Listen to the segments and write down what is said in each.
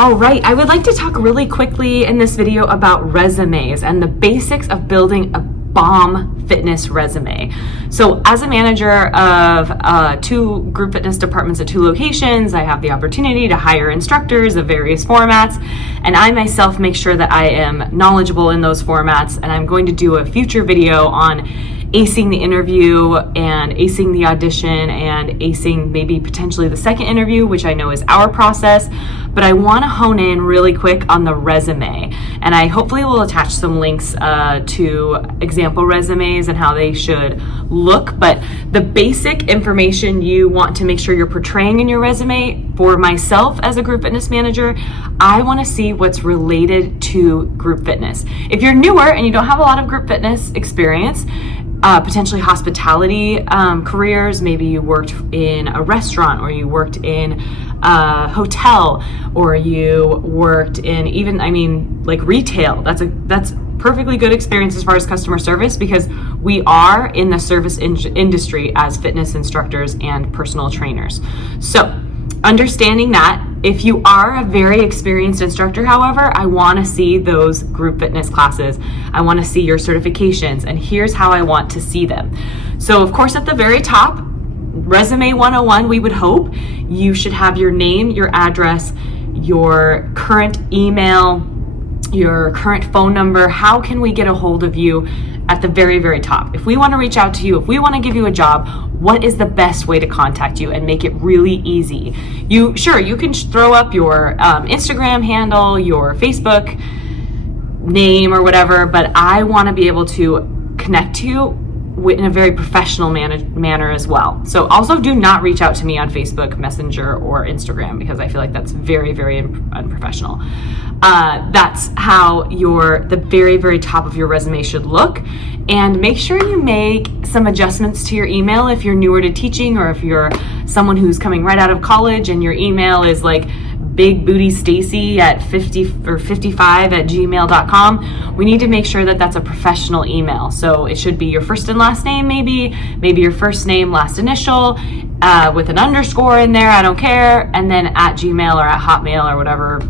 All right, I would like to talk really quickly in this video about resumes and the basics of building a bomb fitness resume. So as a manager of 2 group fitness departments at 2 locations, I have the opportunity to hire instructors of various formats, and I myself make sure that I am knowledgeable in those formats, and I'm going to do a future video on acing the interview and acing the audition and acing maybe potentially the second interview, which I know is our process. But I want to hone in really quick on the resume, and I hopefully will attach some links to example resumes and how they should look. But the basic information you want to make sure you're portraying in your resume, for myself as a group fitness manager, I want to see what's related to group fitness. If you're newer and you don't have a lot of group fitness experience, potentially hospitality careers, maybe you worked in a restaurant, or you worked in a hotel, or you worked in even like retail. That's perfectly good experience as far as customer service, because we are in the service industry as fitness instructors and personal trainers. So understanding that, if you are a very experienced instructor, however, I want to see those group fitness classes. I want to see your certifications, and here's how I want to see them. So of course, at the very top, Resume 101, we would hope you should have your name, your address, your current email, your current phone number. How can we get a hold of you at the very, very top? If we want to reach out to you, if we want to give you a job, what is the best way to contact you and make it really easy? You can throw up your Instagram handle, your Facebook name, or whatever, but I want to be able to connect to you in a very professional manner as well. So also do not reach out to me on Facebook Messenger or Instagram, because I feel like that's very, very unprofessional. That's how the very, very top of your resume should look. And make sure you make some adjustments to your email if you're newer to teaching, or if you're someone who's coming right out of college and your email is like Big Booty Stacy at 50 or 55 at gmail.com. We need to make sure that that's a professional email. So it should be your first and last name, maybe your first name, last initial, with an underscore in there, I don't care, and then at Gmail or at Hotmail or whatever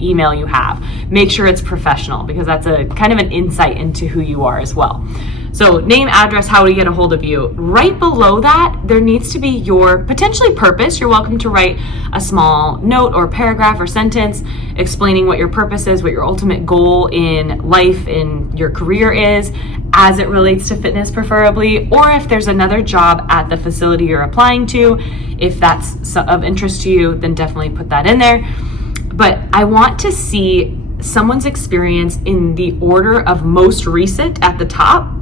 email you have. Make sure it's professional, because that's a kind of an insight into who you are as well. So name, address, how we get a hold of you. Right below that, there needs to be your potentially purpose. You're welcome to write a small note or paragraph or sentence explaining what your purpose is, what your ultimate goal in life, in your career is, as it relates to fitness preferably, or if there's another job at the facility you're applying to, if that's of interest to you, then definitely put that in there. But I want to see someone's experience in the order of most recent at the top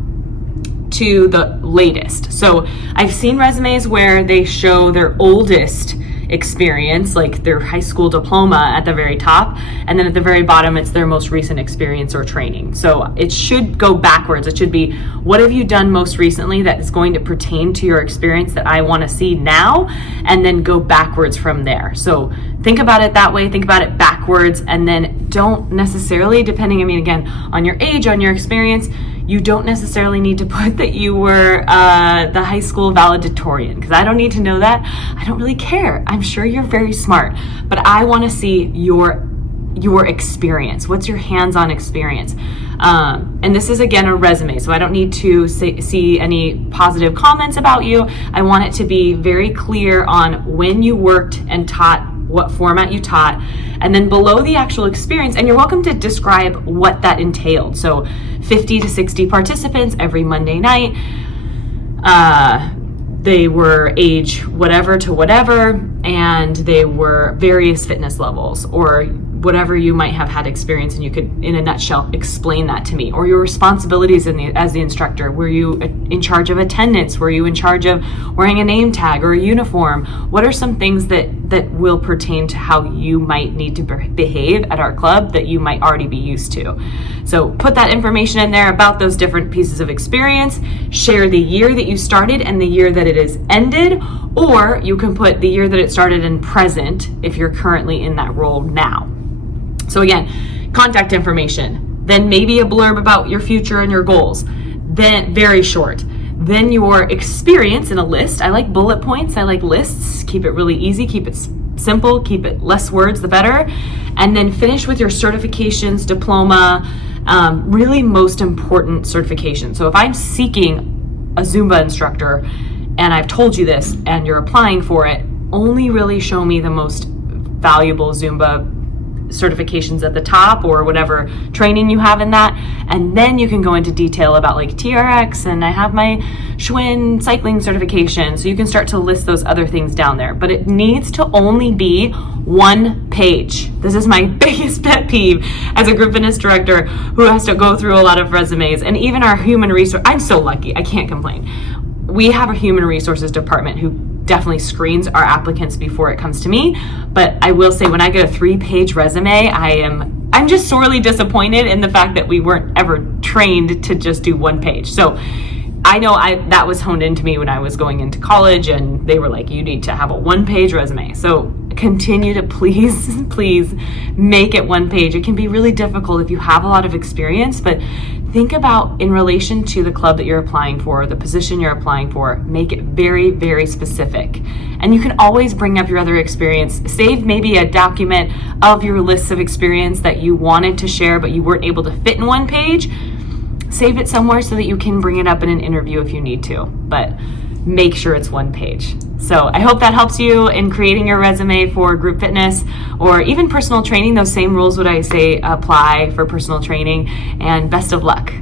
to the latest. So I've seen resumes where they show their oldest experience, like their high school diploma at the very top, and then at the very bottom it's their most recent experience or training. So it should go backwards. It should be, what have you done most recently that is going to pertain to your experience that I want to see now, and then go backwards from there. So think about it that way, think about it backwards, and then don't necessarily, depending, again, on your age, on your experience, you don't necessarily need to put that you were the high school valedictorian, because I don't need to know that. I don't really care. I'm sure you're very smart, but I want to see your experience. What's your hands-on experience? And this is, again, a resume, so I don't need to see any positive comments about you. I want it to be very clear on when you worked and taught, what format you taught, and then below the actual experience, and you're welcome to describe what that entailed. So 50 to 60 participants every Monday night. They were age whatever to whatever, and they were various fitness levels, or whatever you might have had experience, and you could, in a nutshell, explain that to me. Or your responsibilities as the instructor. Were you in charge of attendance? Were you in charge of wearing a name tag or a uniform? What are some things that will pertain to how you might need to behave at our club that you might already be used to? So put that information in there about those different pieces of experience. Share the year that you started and the year that it is ended, or you can put the year that it started in present if you're currently in that role now. So again, contact information, then maybe a blurb about your future and your goals, then very short. Then your experience in a list. I like bullet points, I like lists, keep it really easy, keep it simple, keep it less words, the better. And then finish with your certifications, diploma, really most important certification. So if I'm seeking a Zumba instructor and I've told you this and you're applying for it, only really show me the most valuable Zumba certifications at the top or whatever training you have in that, and then you can go into detail about like TRX, and I have my Schwinn cycling certification, so you can start to list those other things down there. But it needs to only be 1 page. This is my biggest pet peeve as a group fitness director who has to go through a lot of resumes. And even our human resource, I'm so lucky, I can't complain. We have a human resources department who definitely screens our applicants before it comes to me. But I will say, when I get a 3-page resume, I'm just sorely disappointed in the fact that we weren't ever trained to just do 1 page. So I know that was honed into me when I was going into college, and they were like, you need to have a 1-page resume. So continue to please make it 1 page. It can be really difficult if you have a lot of experience, but think about in relation to the club that you're applying for, the position you're applying for, make it very, very specific. And you can always bring up your other experience. Save maybe a document of your lists of experience that you wanted to share, but you weren't able to fit in 1 page. Save it somewhere so that you can bring it up in an interview if you need to, but make sure it's 1 page. So I hope that helps you in creating your resume for group fitness or even personal training. Those same rules would I say apply for personal training, and best of luck.